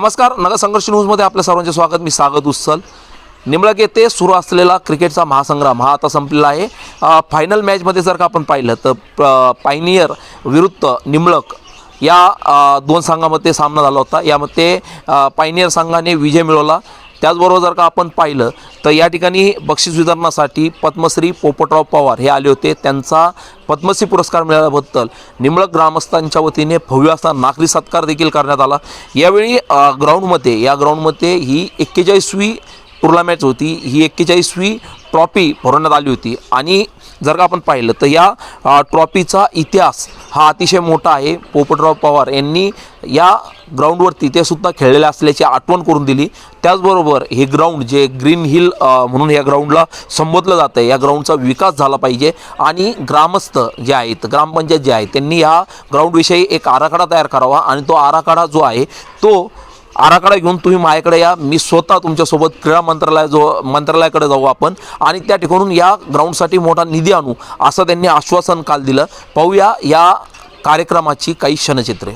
नमस्कार नगर संघर्ष न्यूजमध्ये आपल्या सर्वांचे स्वागत. मी सागत उत्सल निमळक येथे सुरू असलेला क्रिकेटचा महासंग्राम हा आता संपलेला आहे. फायनल मॅचमध्ये जर का आपण पाहिलं तर प- पायनियर विरुद्ध निमळक या दोन संघामध्ये सामना झाला होता. यामध्ये पायनियर संघाने विजय मिळवला. त्याचबरोबर जर का आपण पाहिलं तर या ठिकाणी बक्षीस वितरणासाठी पद्मश्री पोपटराव पवार हे आले होते. त्यांचा पद्मश्री पुरस्कार मिळाल्याबद्दल निंबळक ग्रामस्थांच्या वतीने भव्य असा नागरी सत्कार देखील करण्यात आला. यावेळी ग्राउंडमध्ये या ग्राउंडमध्ये ही एक्केचाळीसवी टुर्नामेंट होती. ही एक्केचाळीसवी ट्रॉफी भरवण्यात आली होती. आणि जर का आपण पाहिलं तर या ट्रॉफीचा इतिहास हा अतिशय मोठा आहे. पोपटराव पवार यांनी या ग्राउंडवरती ते सुद्धा खेळलेले असल्याची आठवण करून दिली. त्याचबरोबर हे ग्राउंड जे ग्रीन हिल म्हणून या ग्राउंडला संबोधलं जातं या ग्राउंडचा विकास झाला पाहिजे. आणि ग्रामस्थ जे आहेत ग्रामपंचायत जे आहेत त्यांनी या ग्राउंडविषयी एक आराखडा तयार करावा आणि तो आराखडा जो आहे तो आराखडा घेऊन तुम्ही माझ्याकडे या. मी स्वतः तुमच्यासोबत क्रीडा मंत्रालय जो मंत्रालयाकडे जाऊ आपण. आणि त्या ठिकाणून या ग्राउंडसाठी मोठा निधी आणू असं त्यांनी आश्वासन काल दिलं. पाहूया या कार्यक्रमाची काही क्षणचित्रे.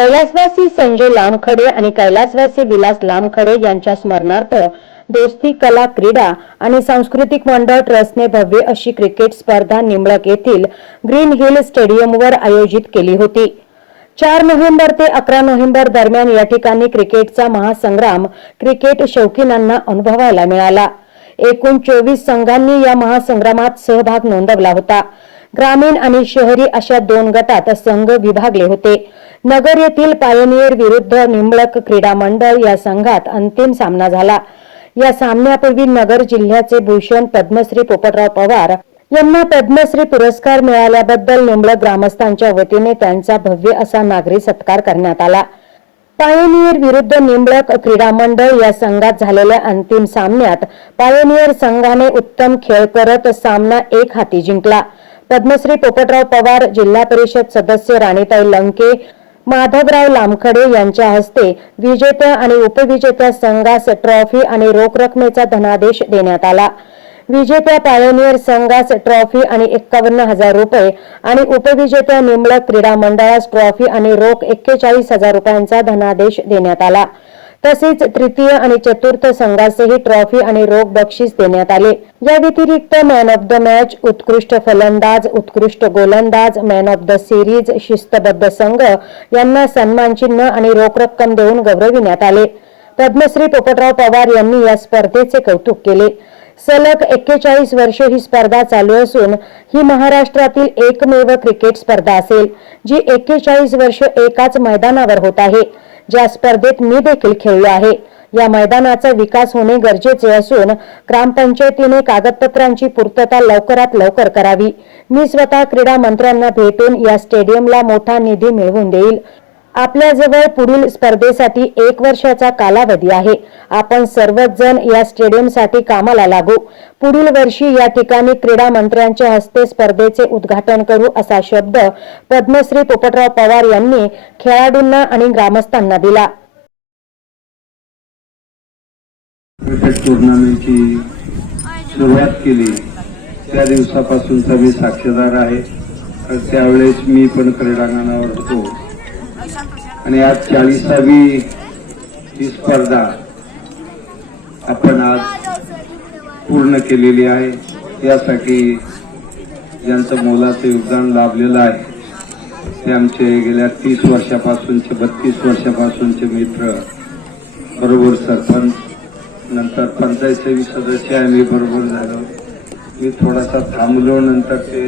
कैलासवासी संजय लामखडे आणि कैलासवासी विलास लामखडे यांच्या स्मरणार्थ दोस्ती कला क्रीडा आणि सांस्कृतिक मंडळ ट्रस्टने भव्य अशी क्रिकेट स्पर्धा निमळक येथील ग्रीन हिल स्टेडियमवर आयोजित केली होती. चार नोव्हेंबर ते अकरा नोव्हेंबर दरम्यान या ठिकाणी क्रिकेटचा महासंग्राम क्रिकेट शौकीनांना अनुभवायला मिळाला. एकूण चोवीस संघांनी या महासंग्रामात सहभाग नोंदवला होता. ग्रामीण आणि शहरी अशा दोन गटात संघ विभागले होते. नगर येथील पायोनियर विरुद्ध निंबळक क्रीडा मंडळ या संघात अंतिम सामना झाला. या सामन्यापूर्वी नगर जिल्ह्याचे भूषण पद्मश्री पोपटराव पवार यांना पद्मश्री पुरस्कार मिळाल्याबद्दल निंबळक ग्रामस्थांच्या वतीने त्यांचा भव्य असा नागरी सत्कार करण्यात आला. पायोनियर विरुद्ध निंबळक क्रीडा मंडळ या संघात झालेल्या अंतिम सामन्यात पायोनियर संघाने उत्तम खेळ करत सामना एक हाती जिंकला. पद्मश्री पोपटराव पवार जिल्हा परिषद सदस्य राणीताई लंके माधवराव लामखडे यांच्या हस्ते विजेत्या आणि उपविजेत्या संघास ट्रॉफी आणि रोख रकमेचा धनादेश देण्यात आला. विजेत्या पायोनियर संघास ट्रॉफी आणि एक्कावन्न हजार रुपये आणि उपविजेत्या निंबळक क्रीडा मंडळास ट्रॉफी आणि रोख एक्केचाळीस हजार रुपयांचा धनादेश देण्यात आला. तसेच तृतीय आणि चतुर्थ संघासही ट्रॉफी आणि रोख बक्षीस देण्यात आले. या व्यतिरिक्त मॅन ऑफ द मॅच उत्कृष्ट फलंदाज उत्कृष्ट गोलंदाज मॅन ऑफ द सिरीज शिस्तबद्ध संघ यांना सन्मान चिन्ह आणि रोख रक्कम देऊन गौरविण्यात आले. पद्मश्री पोपटराव पवार यांनी या स्पर्धेचे कौतुक केले. सलग एक्केचाळीस वर्ष ही स्पर्धा चालू असून ही महाराष्ट्रातील एकमेव क्रिकेट स्पर्धा असेल जी एक्केचाळीस वर्ष एकाच मैदानावर होत आहे. ज्या स्पर्धेत मी देखील खेळलो आहे. या मैदानाचा विकास होणे गरजेचे असून ग्रामपंचायतीने कागदपत्रांची पूर्तता लवकरात लवकर करावी. मी स्वतः क्रीडा मंत्र्यांना भेटून या स्टेडियमला मोठा निधी मिळवून देईल. आपल्याजवळ पुढील स्पर्धेसाठी एक वर्षाचा कालावधी आहे. आपण सर्वच जण या स्टेडियमसाठी कामाला लागू. पुढील वर्षी या ठिकाणी क्रीडा मंत्र्यांच्या हस्ते स्पर्धेचे उद्घाटन करू असा शब्द पद्मश्री पोपटराव पवार यांनी खेळाडूंना आणि ग्रामस्थांना दिला. टुर्नामेंटची सुरुवात केली. त्या दिवसापासूनचा मी साक्षीदार आहे त्यावेळेस मी पण क्रीडांगणावर होतो. आणि आज चाळीसावी ही स्पर्धा आपण आज पूर्ण केलेली आहे. यासाठी ज्यांचं मोलाचं योगदान लाभलेलं आहे ते आमचे गेल्या तीस वर्षापासूनचे बत्तीस वर्षापासूनचे मित्र बरोबर सरपंच नंतर पंचायत सेवी सदस्य आम्ही बरोबर झालो. मी थोडासा थांबलो नंतर ते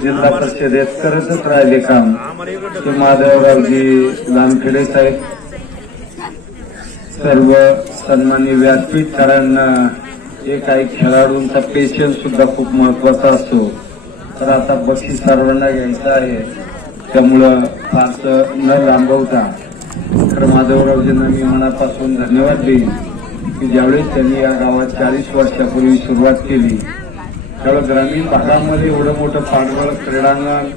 जिल्हा परिषदेत करतच राहिले काम. ते माधवरावजी लामखेडे साहेब. सर्व सन्मानी व्यासपीठकारांना हे काही खेळाडूंचा पेशन्स सुद्धा खूप महत्त्वाचा असतो. तर आता बक्षीस सर्वांना घ्यायचं आहे. त्यामुळं फारसं न लांबवता तर माधवरावजींना मी मनापासून धन्यवाद देईन की ज्यावेळेस त्यांनी या गावात चाळीस वर्षापूर्वी सुरुवात केली त्यामुळे ग्रामीण भागामध्ये एवढं मोठं पाठबळ क्रीडांगण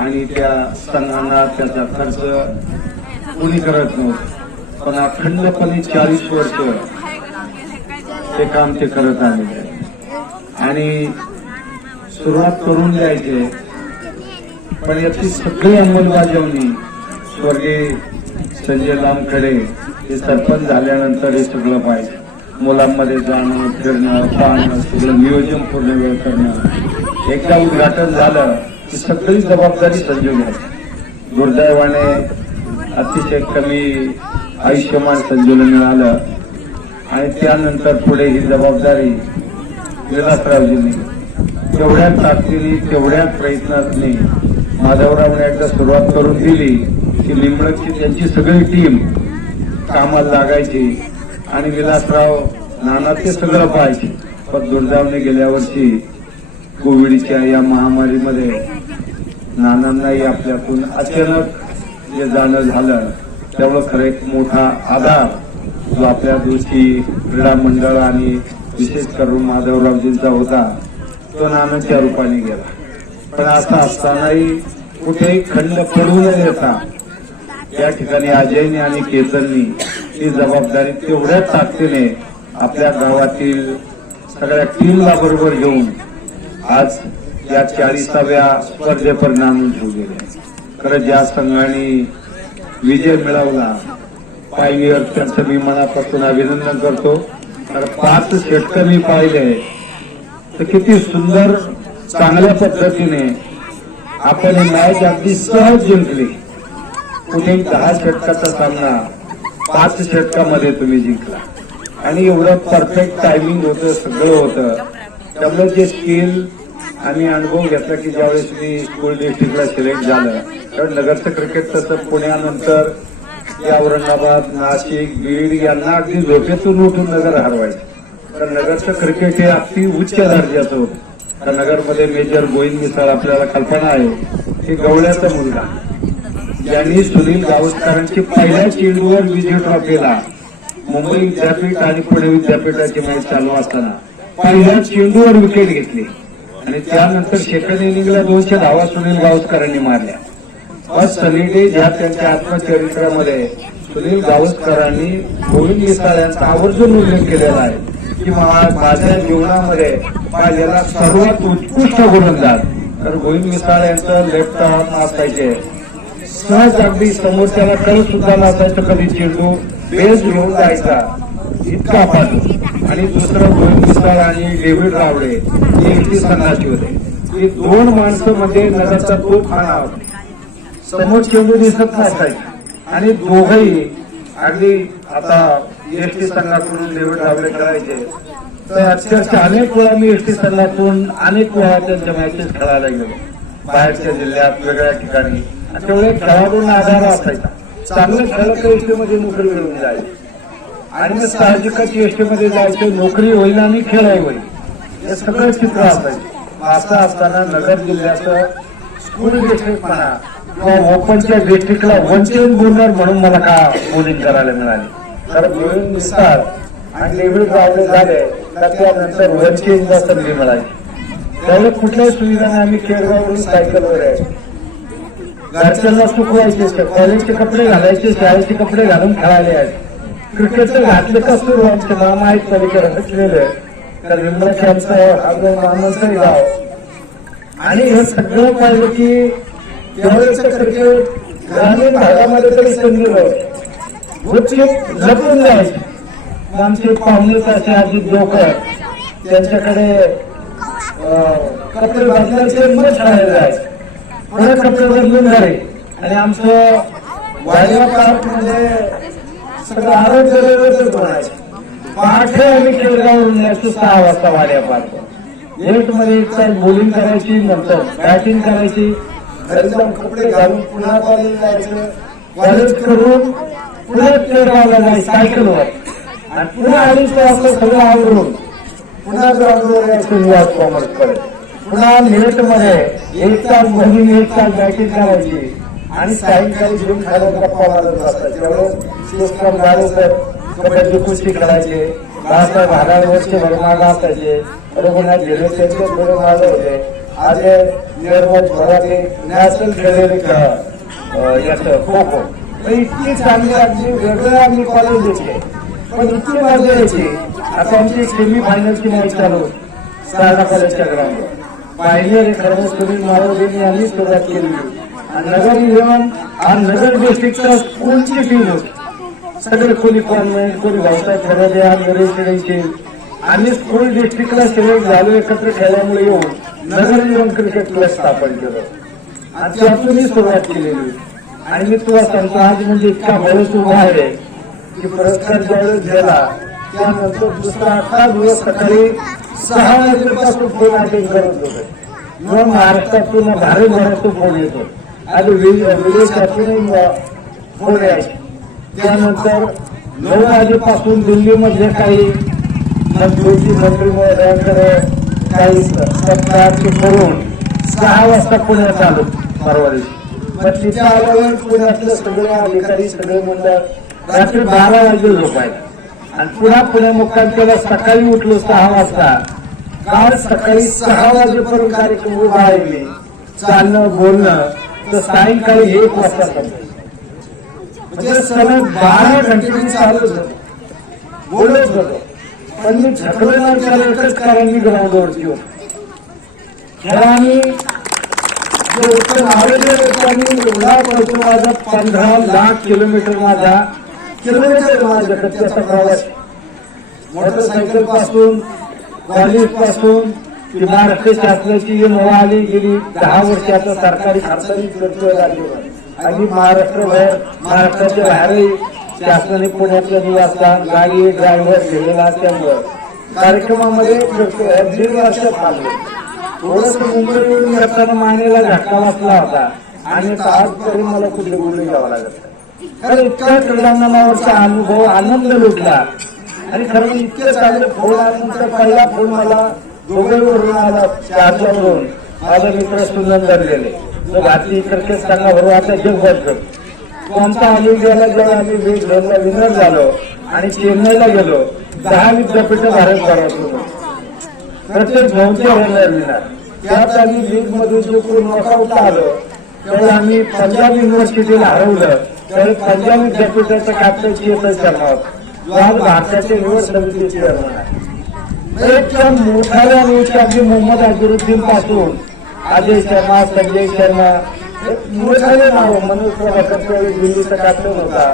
आणि त्या संघांना त्याचा खर्च कोणी करत नव्हतं. पण अखंडपणे चाळीस वर्ष ते काम ते करत आले आणि सुरुवात करून द्यायचे पण याची सगळी अंमलबजावणी स्वर्गीय संजय लामखडे हे सरपंच झाल्यानंतर हे सगळं पाहिजे. मुलांमध्ये जाणं फिरणं पाहणं सगळं नियोजन पूर्ण वेळ करणं. एकदा उद्घाटन झालं की सगळी जबाबदारी संजीव घ्यायची दुर्दैवाने अतिशय कमी आयुष्यमान संजीवला मिळालं आणि त्यानंतर पुढे ही जबाबदारी विलासरावजींनी. तेवढ्या ताकदीने तेवढ्या प्रयत्नांनी माधवरावने एकदा सुरुवात करून दिली की निमळकची त्यांची सगळी टीम कामाला लागायची. आणि विलासराव नाना ते सगळं पाहायचे. पण दुर्दैवाने गेल्या वर्षी कोविडच्या या महामारीमध्ये नानांनाही आपल्यातून अचानक जे जाणं झालं त्यामुळं खरं एक मोठा आधार जो आपल्या दृष्टी क्रीडा मंडळ आणि विशेष करून माधवरावजींचा होता तो नानाच्या रूपाने गेला. पण असं असतानाही कुठेही खंड पडू न देता या ठिकाणी अजयने आणि केतननी ही जबाबदारी तेवढ्याच ताकदीने आपल्या गावातील सगळ्या टीमला बरोबर घेऊन आज या चाळीसाव्या स्पर्धेपर्यंत आणून घेऊ गेले खरं ज्या संघाने विजय मिळवला पायवीवर त्यांचं मी मनापासून अभिनंदन करतो. तर पाच षटकं मी पाहिले तर किती सुंदर चांगल्या पद्धतीने आपण मॅच अगदी सहज जिंकली. कुठे दहा षटकाचा सामना पाच षटकामध्ये तुम्ही जिंकला. आणि एवढं परफेक्ट टायमिंग होतं सगळं होतं. त्यामुळे जे स्किल आणि अनुभव घेतला की ज्यावेळेस मी स्कूल डिस्ट्रिक्टला सिलेक्ट झालं तर नगरचं क्रिकेट तसं पुण्यानंतर या औरंगाबाद नाशिक बीड यांना अगदी झोपेतून उठून नगर हरवायचं. तर नगरचं क्रिकेट हे अगदी उच्च दर्जाचं होतं. तर नगरमध्ये मेजर गोविंद मिसाळ आपल्याला कल्पना आहे की गवळ्याचा मुलगा. यांनी सुनील गावस्करांची पहिल्या चेंडूवर विजय ट्रॉफीला मुंबई विद्यापीठ आणि पुणे विद्यापीठाची मॅच चालू असताना पहिल्या चेंडूवर विकेट घेतली. आणि त्यानंतर सेकंड इनिंगला दोनशे धावा सुनील गावस्करांनी मारल्या. फर्स्ट सनी डे ज्या त्यांच्या आत्मचरित्रामध्ये सुनील गावस्करांनी गोविंद मिसाळ यांचा आवर्जून उल्लेख केलेला आहे की माझ्या जीवनामध्ये माझ्याला सर्वात उत्कृष्ट गोलंदाज तर गोविंद मिसाळ यांचं लेफ्ट हात असायचे. सहज अगदी समोरच्याला कळत सुद्धा नाचायचं कधी चेंडू बेस घेऊन जायचा इतका पाठवू आणि दुसरं गोविंद मिसाळ आणि डेव्हिड रावडे हे एकटी संघाची होते. ही दोन माणसं म्हणजे नगरचा तो खाना समोर चेंडू दिसत नसायचे. आणि दोघही अगदी आता एसटी संघाकडून डेव्हिड रावडे करायचे तर अक्षरशः अनेक वेळा मी एसटी संघातून अनेक वेळा त्यांच्या मॅचेस खेळायला गेलो. बाहेरच्या जिल्ह्यात वेगळ्या ठिकाणी. तेवढे खेळाडूंना आधार असायचा. चांगलं खेळत तर मध्ये नोकरी मिळून जायची. आणि मग साहजिकच एसटीमध्ये जायचं नोकरी होईल आणि खेळाही होईल हे सगळं चित्र असायचं. असं असताना नगर जिल्ह्याचं स्कूल डिस्ट्रिक्ट म्हणा किंवा ओपनच्या डिस्ट्रिक्टला वंचित बोलणार म्हणून मला का बोलिंग करायला मिळाली? तर गोविंद मिसाळ आणि डेव्हिड रावले झाले तर त्यानंतर वंचितला संधी मिळाली. त्यावेळी कुठल्याही सुविधा नाही आम्ही केळगाववरून सायकलवर आहे घरच्यांना सुकवायचे कॉलेजचे कपडे घालायचे शाळेचे कपडे घालून खेळायला आहेत क्रिकेटचं घातलं का सुरू आमचे मामा आहेत पलीकडे हटलेले तर निंबाचे आमचं आपलं मामाचं गाव आणि हे सगळं पाहिलं की त्यावेळेचं क्रिकेट ग्रामीण भागामध्ये तरी संधी होती. लपून जायचे. आमचे पाहुणेच असे अजित जोकर त्यांच्याकडे कपडे बदलायचे मग शाळेला जायचे. परत कपडे बदलून झाले. आणि आमचं वाडिया पार्कमध्ये सगळं आरोग्य म्हणायचं पहाटे आम्ही केळगावरून यायचो सहा वाजता वाड्या पार्क लेटमध्ये एक तास बॉलिंग करायची नंतर बॅटिंग करायची. घरी जाऊन कपडे घालून पुन्हा कॉलेज जायचं. कॉलेज करून पुन्हा केळगावला जायचं सायकलवर आणि पुन्हा अडीच वाजता सगळं आवरून पुन्हा ग्राउंडवर यायचं युवा कॉमर्स पुन्हा लेटमध्ये एक तास बहिणी एक तास बॅटिंग करायची. आणि सायंकाळी घेऊन खायला गप्पा मारत असतात. तेवढं सिस्टम झाले तर कबड्डी कुस्ती खेळायचे बाळासाहेब भागावरचे भरमागा असायचे रघुनाथ गेले त्यांचे थोडे मागे होते. आज हे निर्मल मराठी नॅशनल खेळलेले खेळ याचं खो खो तर इतकी चांगली अगदी वेगळं आम्ही कॉलेज घेतले पण इतकी मजा यायची. आता आमची सेमी फायनलची मॅच चालू. सारडा कॉलेजच्या ग्राउंडवर पाहिजे यांनी सुरुवात केली. आणि नगर इलेव्हन हा नगर डिस्ट्रिक्टच्या स्कूलची टीम होती सगळे कोणी कॉन्व्हेंट कोणी भाऊसाहेब आम्ही स्कूल डिस्ट्रिक्टला सिलेक्ट झालो एकत्र खेळल्यामुळे येऊन नगर इलेव्हन क्रिकेट क्लब स्थापन केलं. आणि त्यातूनही सुरुवात केलेली. आणि मी तुला सांगतो आज म्हणजे इतका भरोसा उभा आहे की पुरस्कार ज्यावेळेस गेला त्यानंतर दुसरा अठरा दिवस सकाळी सहा वाजेपासून फोन अटेंड करत होते. मग महाराष्ट्रातून भारतभरातून फोन येतो आणि वि- विदेशातूनही फोन यायचे त्यानंतर नऊ वाजेपासून दिल्लीमधले काही मंत्रीची मंत्री महोदयांकडे काही सत्काराचे करून सहा वाजता पुण्यात आलो परवा दिवशी मग तिथे आल्यावर पुण्यातले सगळे अधिकारी सगळे मंडळ रात्री बारा वाजे झोपायला. आणि पुन्हा पुणे मुक्काम केला. सकाळी उठलो सहा वाजता. काल सकाळी सहा वाजेपर्यंत कार्यक्रम उभा आहे मी चालणं बोलणं तर सायंकाळी एक वाजता म्हणजे सलग बारा घंटे मी चालत होतो. बोलत होतो. पण मी झकलो नाही त्याला कारण मी ग्राउंडवरती होतो. खेळाने उत्तर महाराष्ट्र लोकांनी एवढा पडतो माझा पंधरा लाख किलोमीटर माझा किलोमीटर माझ्या त्याचा प्रवास. मोटरसायकलपासून कॉलेजपासून महाराष्ट्र शासनाची ही नवा आली गेली. दहा वर्षाचा सरकारी खासदारी करतोय झाली. आणि महाराष्ट्रभर महाराष्ट्राच्या बाहेरही शासनाने पुण्यातलं निवासस्थान गाडी ड्रायव्हर दिलेला असल्यामुळं कार्यक्रमामध्ये दीड वर्ष आलो थोडस मुंबईवरून येताना मानेला झटका बसला होता. आणि आज तरी मला कुठे बोलून घ्यावा लागत नाही. इतका कडधान्यावरचा अनुभव आनंद लुटला. आणि खरं इतके चांगले फोन आल्यानंतर पहिला फोन मला दोघेवरून आला चार्जरवरून माझा मित्र सुंदर गेले. जो भारतीय क्रिकेट संघाबरोबर आता जगभर तो आमचा गेला जेव्हा आम्ही वेग दोनला विनर झालो आणि चेन्नईला गेलो. दहा विद्यापीठ भारत भरत होतो प्रत्येक नऊचे होणार विनर. त्यात आम्ही लीगमध्ये जो कोण नॉकआउट आलो. त्यावेळी आम्ही पंजाब युनिव्हर्सिटीला हरवलं. त्यावेळी पंजाब विद्यापीठाचा कॅप्टन चेतन शर्मा होता जो आज भारताचे निवड समिती चेअरमन आहे. एक मोठ्या न्यूजच्या अगदी मोहम्मद अजरुद्दीन पासून अजय शर्मा संजय शर्मा मोठ्या नाव मनोज प्रभाकर दिल्लीचा कॅप्टन होता.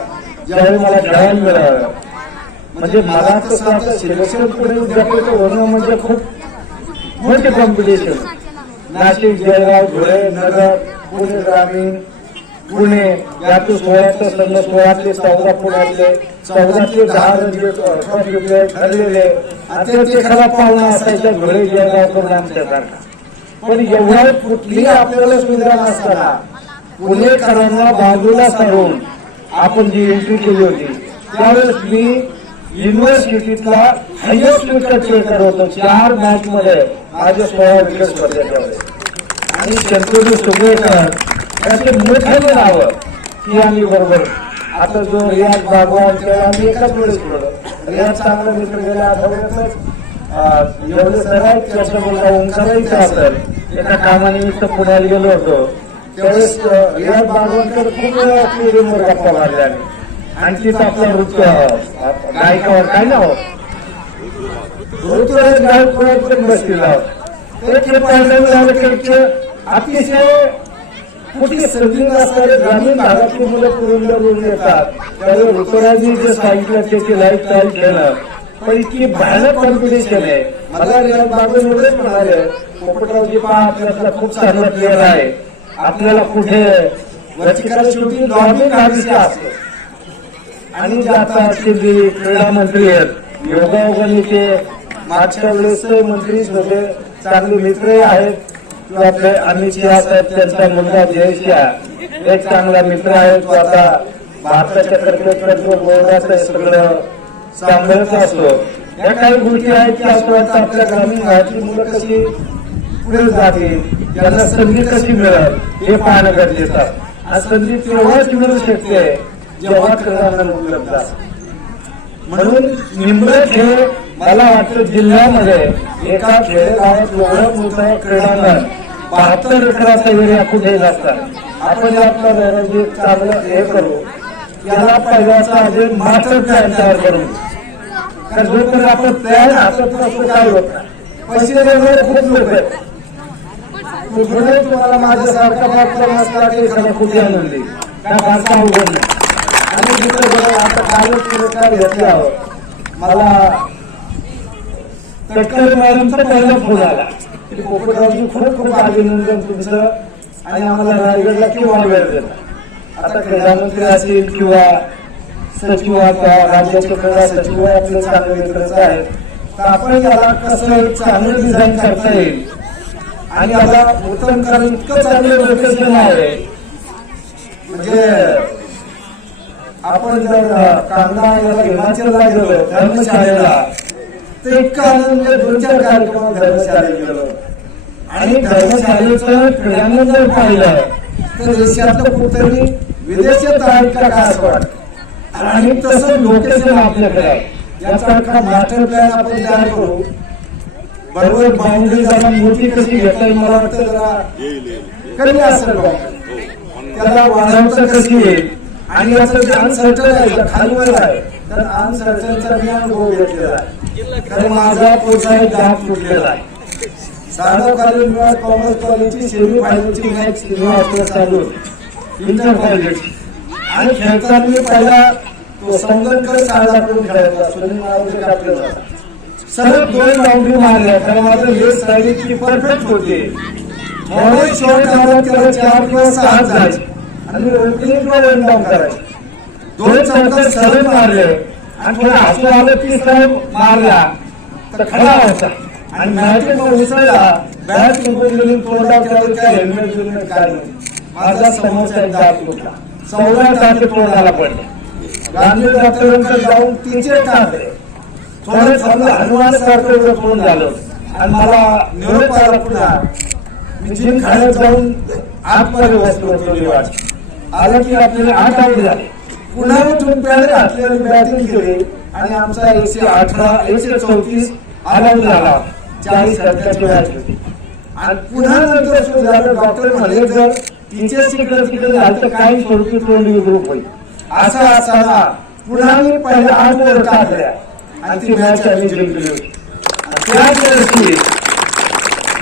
ज्यावेळी मला खेळायला मिळालं. म्हणजे मला तसं आता सिलेक्शन पुढे विद्यापीठ होणं म्हणजे खूप मोठे कॉम्पिटिशन नाशिक जळगाव धुळे नगर पुणे ग्रामीण पुणे यातून सोळाचं संघ सोळातले चौदा पुण्यातले चौदातले दहा रुपये ठरलेले अत्यंत खराब पाहुणा असायच्या धुळे जळगाव करून आमच्यासारखा पण एवढ्या कुठली आपल्याला सुविधा नसताना पुणेकरांना बाजूला सारून आपण जी एंट्री केली होती त्यावेळेस मी युनिव्हर्सिटीतला हायएस्ट विकेट टेकर होतो चार मॅच मध्ये माझ्या सोळा विकेट स्पर्धेत आणि चंद्रजी शंतुजी सुगवेकर याचे मोठे नाव की आम्ही बरोबर. आता जो रियाज भागवान त्याला आम्ही एकाच वेळेस पडलो रियाज चांगला मित्र गेल्या आठवड्यातच अं, एवढे सरळ त्याचं बोलता ओंकारायचं असेल एका कामानिमित्त पुण्याला गेलो होतो. त्यावेळेस रियाज भागवानकर खूप वेळा आपली स्टेडियमवर गप्पा मारल्या आम्ही. आणि तिथं आपला नृत्य गायकावर काय नाव? ऋतुराज गायकवाड पण बसलेला होता ते पाहिलं अतिशय कुठली संधी असणारे ग्रामीण भागातली मुलं पुरंदर बोलून येतात. त्यामुळे ऋतुराजनी जे सांगितलं त्याची लाईफ स्टाईल केलं पण इतकी भयानक कॉम्पिटिशन आहे. मला रियाज एवढेच म्हणाले पोपटरावजी पहा आपल्यातला खूप चांगला प्लेअर आहे. आपल्याला कुठे रसिकाला शेवटी ग्रामीण भागीचा असतो. आणि आता असतील क्रीडा मंत्री आहेत. योगायोगाने मागच्या वेळेस मंत्रीच होते चांगले मित्र आहेत. किंवा अमित शहा साहेब त्यांचा मुलगा जयेश शहा एक चांगला मित्र आहे तो आता भारताच्या क्रिकेट कंट्रोल सगळं सांभाळत असतो या काही गोष्टी आहेत की असं वाटतं आपल्या ग्रामीण भागातली मुलं कशी पुढे जातील त्यांना संधी कशी मिळेल हे पाहणं गरजेचं आहे. संधी तेव्हाच मिळू शकते जेव्हा क्रीडांना उपलब्ध असते म्हणून निमरत हे मला वाटतं जिल्ह्यामध्ये एका खेडेगावात एवढं मोठं क्रीडांगण बहात्तर एकराचा एरिया कुठे नसतात आपण आपलं जे चांगलं हे करू. याला पहिल्याचा अजून मास्टर प्लॅन तयार करून. तर जोपर्यंत आपण प्लॅन हातात नसतो काय होत पैसे देणारे खूप लोक आहेत. कुठे तुम्हाला माझ्यासारखा मागचा नसला की सगळं कुठे आणून देईल त्या फारसा अवघड नाही. आणि तिथं बघा आता कालच पुरस्कार घेतले आहोत? मला तटकरे मॅडमचा पहिला फोन आला. पोपटरावजी खूप खूप अभिनंदन तुमचं आणि आम्हाला रायगडला केव्हा वेळ देता आता प्रधानमंत्री असतील किंवा सचिव आता राज्याचे क्रीडा सचिव आपले चांगले मित्रच आहेत तर आपण याला कसं चांगलं डिझाईन करता येईल? आणि याला उत्तम कारण इतकं चांगलं लोकेशन आहे. म्हणजे आपण जर कांदा याला हिमाचलला गेलो धर्मशाळेला तर इतका आनंद म्हणजे दोन चार कार्यक्रमात धर्मशाळेत गेलो आणि धर्मशाळेचं क्रीडांगण जर पाहिलं तर देशातलं कुठतरी विदेशात आहे का काय असं वाटत? आणि तसं लोकेशन आपल्याकडे आहे. यासारखा मास्टर प्लॅन आपण तयार करू. बरोबर बाउंड्री जरा मोठी कशी घेता येईल मला वाटतं जरा कमी असेल त्याला वाढवता कशी येईल आणि याचं जे अनसर्टन आहे खालीवर आहे तर अनसर्टनचा मी अनुभव घेतलेला आहे. तर माझा प्रोत्साहित जाम तुटलेला आहे. साधव कॉलेज मिळत कॉमर्स कॉलेजची सेमी फायनलची मॅच सिनेमा आपल्या चालू इंटर कॉलेजची आणि खेळताना मी पहिला तो संगणकर काढला करून खेळायचा सुनील नावाचे आपल्याला होता. सरळ दोन बाउंड्री मारल्या तर माझं हे साईड इतकी परफेक्ट होते. थोडे शॉट आला त्याला चार किंवा सहा जायचे. आणि ओपनिंग किंवा रन डाऊन करायचे. दोन चौकार सरळ मारले. आणि थोडं हसू आलं की साहेब मारला. तर खरा होता आणि मॅच मग उसळला बॅट निघून तोंडात त्यावर काय हेल्मेट बिल्मेट नाही माझा समोरचा एक आत तुटला चौदा दात तोंडाला पडले. गांधी डॉक्टरांकडे जाऊन तिचे टाकले थोडे थांबलं हनुमान सारखं तोंड झालं आणि मला निरोप आला पुन्हा. मी जिम खाण्यात जाऊन आतमध्ये बसलो होतो वाट आलं की आपल्याला आठ आऊट झाले. पुन्हा उठून पॅड घातले आणि बॅटिंग केली आणि आमचा एकशे अठरा एकशे चौतीस आनंद झाला. चाळीस षटकाची मॅच होती. आणि पुन्हा नंतर सुरू झालं डॉक्टर म्हणले जर तिचे तिकडे तिकडे झालं तर काही स्वरूपी तोंड ग्रुप होईल. असं असताना पुन्हा मी पहिल्या आठ वर टाकल्या आणि ती मॅच आम्ही जिंकली होती. त्याच वर्षी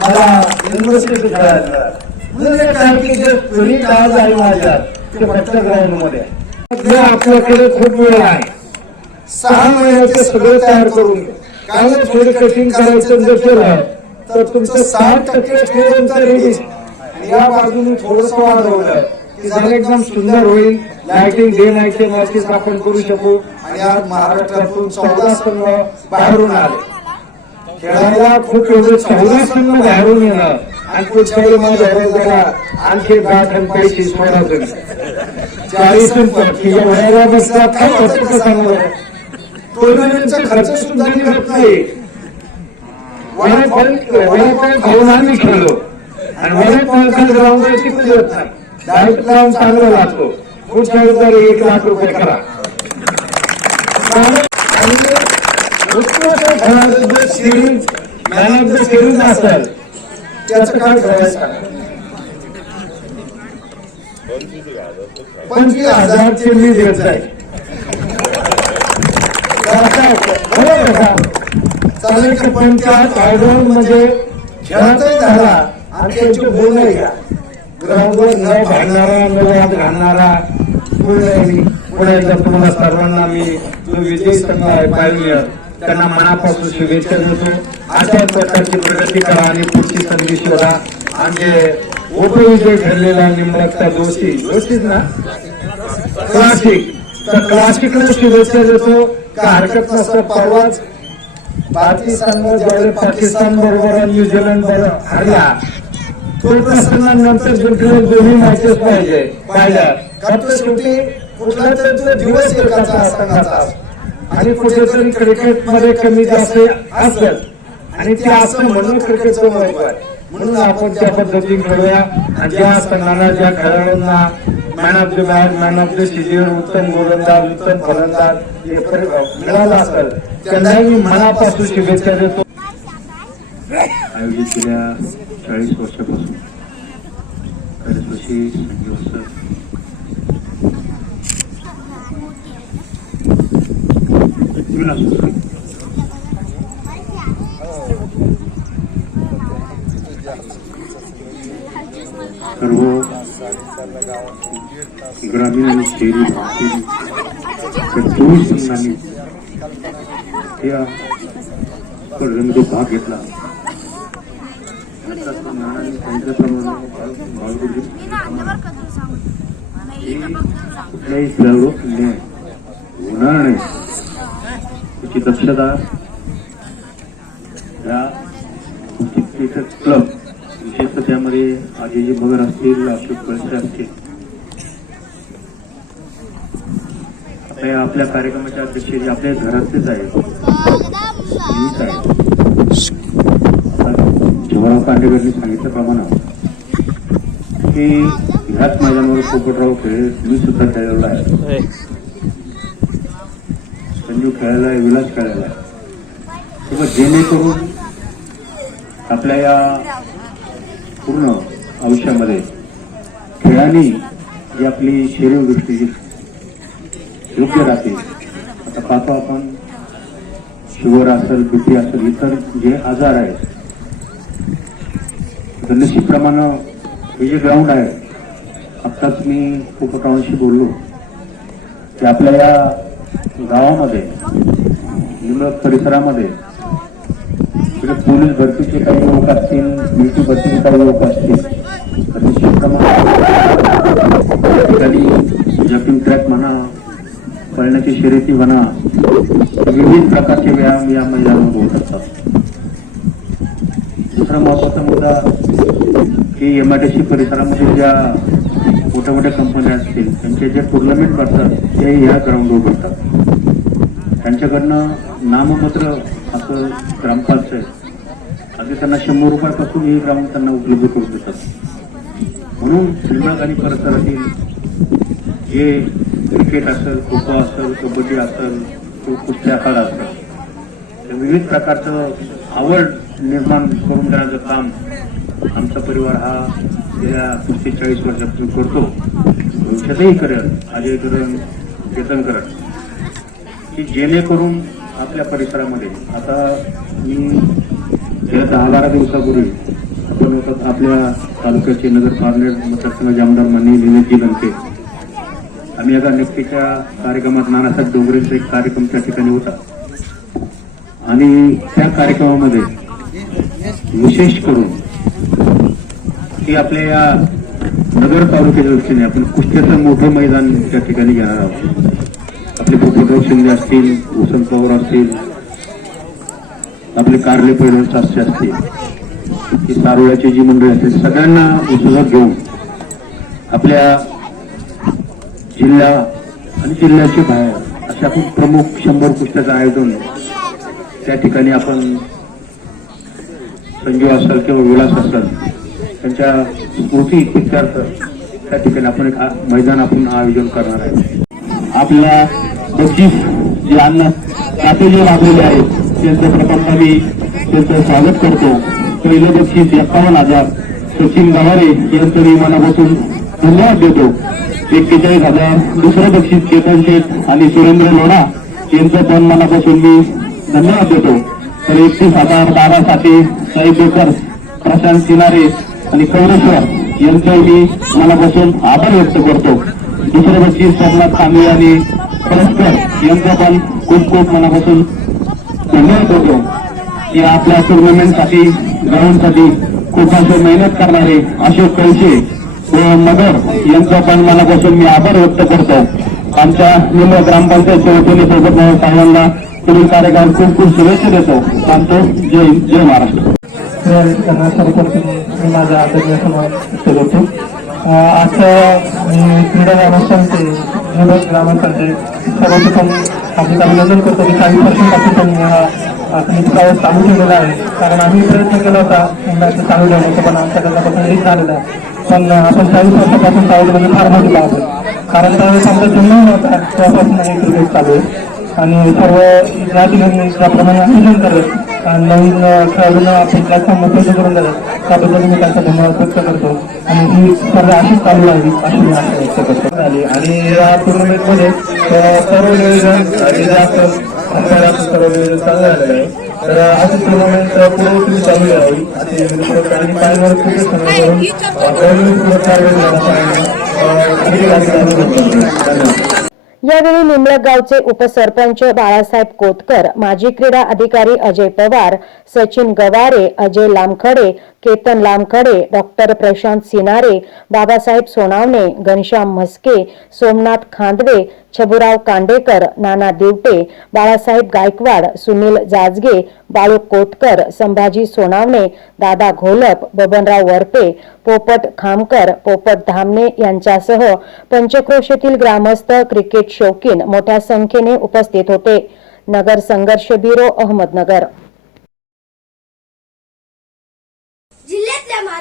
मला युनिव्हर्सिटी खेळायला म्हणजे काय की जे पिढी काळ झाली माझ्या ते म्हटलं ग्राउंडमध्ये आपल्याकडे खूप वेळ आहे. सहा महिन्याचे सगळं तयार करून घे. काय थोडी कटिंग करायचं जर केलं तर तुमचं साठ टक्के खेळूनचा आणि या बाजूने थोडस वाढवलं की जरा एकदम सुंदर होईल लाइटिंग डे नाईटचे मॅचेस आपण करू शकू. आणि आज महाराष्ट्रातून चौदा संघ बाहेरून आले. खेळायला खूप एवढे चौदा संघ बाहेरून येणार आणि पुढच्या वेळी मग आणखी दहा आणि पैसे सोडा तुम्ही चाळीस बसला काय होतं खर्च सुद्धा निघत नाही. वडापाव आम्ही खेळलो. आणि वडापाव ग्राउंड तिथे नाही. डायरेक्ट ग्राउंड चांगला लागतो पुढच्या तर एक लाख रुपये करा. मॅन ऑफ द सिरीज असेल त्याचं काय करायचं पंचवीस हजारचे मी देत आहे चालेल की? पण त्या ऑलराऊंड म्हणजे खेळाचाही झाला. आणि त्यांची बोलणं घ्या ग्राउंडवर न भांडणारा न वाद घालणारा एकदा तुम्हाला सर्वांना मी विजय संघ आहे पाहिजे त्यांना मनापासून शुभेच्छा देतो. अशा प्रकारची प्रगती करा आणि पुढची संधी शोधा. आमचे उपविजय ठरलेला निमरकचा दोषी दोषीच ना? क्लासिक. तर क्लासिकला शुभेच्छा देतो. का हरकत नसतं परवाच भारतीय संघ ज्यावेळेस पाकिस्तान बरोबर न्यूझीलंड बरोबर. हरला तो प्रसंगानंतर जिंकले दोन्ही मॅचेस पाहिजे. पाहिजे कारण शेवटी कुठला तरी दिवस एकाचा संघाचा आणि कुठेतरी क्रिकेटमध्ये कमी जास्त असत आणि ते असं म्हणून क्रिकेट म्हणून आपण त्या पद्धतीने खेळूया आणि ज्या संघाला ज्या खेळाडूंना man of the match man of the series उत्तम गोलंदाज उत्तम फलंदाज हे फरक मिळाला असेल त्यांना मी मनापासून शुभेच्छा देतो. आयोजित गेल्या चाळीस वर्षापासून. बरेच वर्षी सर्व ग्रामीण आणि शहरी भागातील त्या संघांनी या स्पर्धेमध्ये भाग घेतला कुठल्याही खेळाडू होणार नाही की दक्षता या क्रिकेट क्लब विशेषतः त्यामध्ये अजय भगर असतील अशोक कळसे असतील. आता या आपल्या कार्यक्रमाच्या अध्यक्ष जे आपल्या घरातलेच आहेत. मीच पांडेकरनी सांगितल्याप्रमाणे की ह्याच मैदानावर पोपटराव खेळ मी सुद्धा खेळलेला आहे. संजू खेळायला आहे विलास खेळायला. आहे किंवा जेणेकरून आपल्या या पूर्ण आयुष्यामध्ये खेळाने जी आपली शरीरदृष्टी योग्य राहते. आता पाहतो आपण शुगर असेल बीपी असेल इतर जे आजार आहेत तर निश्चितप्रमाणे हे जे ग्राउंड आहे आत्ताच मी उपक्रमांशी बोललो. की आपल्या या गावामध्ये निमळक परिसरामध्ये तिकडे पोलीस भरतीचे काही लोक असतील मिलिटरी भरतीचे काही लोक असतील तर निश्चितप्रमाणे ठिकाणी ट्रॅक म्हणा पळण्याची शर्यती म्हणा विविध प्रकारचे व्यायाम या मैदानावर होत असतात दुसरा महत्त्वाचा मुद्दा की एमआयडीसी परिसरामध्ये ज्या मोठ्या मोठ्या कंपन्या असतील त्यांचे जे टुर्नामेंट भरतात ते ह्या ग्राउंडवर भरतात त्यांच्याकडनं नाममात्र असं ग्रामपालचं आहे. अगदी त्यांना शंभर रुपयापासून हे ग्राउंड त्यांना उपलब्ध करून देतात. म्हणून विभाग आणि परिसरातील जे क्रिकेट असेल खो खो असेल कबड्डी असेल किंवा कुस्ती आखाडा असेल विविध प्रकारचं आवड निर्माण करून देण्याचं काम आमचा परिवार हा गेल्या पस्तीस चाळीस वर्षापासून करतो. भविष्यातही करेल अजय करण केतन करण की जेणेकरून आपल्या परिसरामध्ये आता मी गेल्या दहा बारा दिवसापूर्वी आपण होतात आपल्या तालुक्याचे नगर पारनेर मतदारसंघाचे आमदार माननीय निलेशजी लंके. आम्ही एका नक्कीच्या कार्यक्रमात नानासाहेब डोंगरेंचा एक कार्यक्रम त्या ठिकाणी होता. आणि त्या कार्यक्रमामध्ये विशेष करून की आपल्या या नगर तालुक्याच्या दृष्टीने आपण कुस्त्याचं मोठं मैदान त्या ठिकाणी घेणार आहोत. आपले पोपटराव शिंदे असतील वसंत पवार असतील आपले कारले पैदल शास्त्री असतील सारोळ्याची जी मंडळी असतील सगळ्यांना उत्साहात घेऊन आपल्या जिल्हा आणि जिल्ह्याच्या बाहेर अशा आपण प्रमुख शंभर कुस्त्याचं आयोजन त्या ठिकाणी आपण संजीव असाल किंवा विलास असाल त्यांच्या स्मृती इत्यार्थ त्या ठिकाणी आपण एक मैदान आपण आयोजन करणार आहे. आपल्याला बक्षीस जे अन्न खाते जे लाभलेले आहेत त्यांचं प्रथम मी त्यांचं स्वागत करतो. पहिलं बक्षीस एकावन्न हजार. सचिन गवारे यांचं मी मनापासून धन्यवाद देतो. एक्केचाळीस हजार. दुसरं बक्षीस केतन शेठ आणि सुरेंद्र लोढा यांचं पण मनापासून मी धन्यवाद देतो. तर एकतीस हजार बारा साठी साई बेकर प्रशांत सिनारे आणि कौरेश्वर यांचाही मी मनापासून आभार व्यक्त करतो. दुसऱ्या बक्षीस सोमनाथ तांबे आणि परस्पर यांचा पण खूप खूप मनापासून धन्यवाद करतो. की आपल्या टुर्नामेंटसाठी ग्राउंडसाठी खूप असे मेहनत करणारे अशोक कळशे व मगर यांचा पण मनापासून मी आभार व्यक्त करतो. आमच्या निंब ग्रामपंचायतच्या वतीने सोबत मला सर्वांना पुढील कार्यक्रम खूप खूप शुभेच्छा देतो. सांगतो जय जय महाराष्ट्र. मी माझा आदरणीय सन्मान व्यक्त करतो आजच्या मी क्रीडा ग्रामस्थांचे निवड ग्रामस्थांचे सर्वप्रथम आपले अभिनंदन करतो की काही वर्षांपासून त्यांनी हा प्रवास चालू ठेवलेला आहे. कारण आम्ही प्रयत्न केला होता मुंबईचं चालू ठेवण्याचा पण आमच्याकडनं एक झालेला आहे. पण आपण चाळीस वर्षापासून चालू म्हणजे फार मोठी बाब कारण त्यावेळेस आमचा जन्म नव्हता तेव्हापासून एक क्रिकेट चालू आहे. आणि सर्व या ठिकाणी आयोजन करत नवीन खेळाडूंना आपण प्लॅटफॉर्म उपलब्ध करून देतात त्याबद्दल मी त्यांचा धन्यवाद व्यक्त करतो. आणि ही स्पर्धा अशीच चालू राहावी अशी मी आशा व्यक्त करतो. झाली. आणि या टुर्नामेंटमध्ये सर्व नियोजन आणि सर्व नियोजन चांगलं झालेलं आहे. तर अशी टुर्नामेंट पुढे चालू राहावी आणि खूपच धन्यवाद. यावेळी निमलक गावचे उपसरपंच बाळासाहेब कोतकर माजी क्रीडा अधिकारी अजय पवार सचिन गवारे अजय लामखडे केतन लामखडे डॉक्टर प्रशांत सिनारे बाबासाहेब सोनावणे घनश्याम म्हस्के सोमनाथ खांदवे छबुराव कांडेकर नाना दिवटे बाळासाहेब गायकवाड सुनील जाजगे बाळू कोतकर संभाजी सोनावणे दादा घोलप बबनराव वरपे पोपट खामकर पोपट धामणे यांच्यासह पंचक्रोशीतील ग्रामस्थ क्रिकेट शौकीन मोठ्या संख्येने उपस्थित होते. नगर संघर्ष ब्युरो अहमदनगर.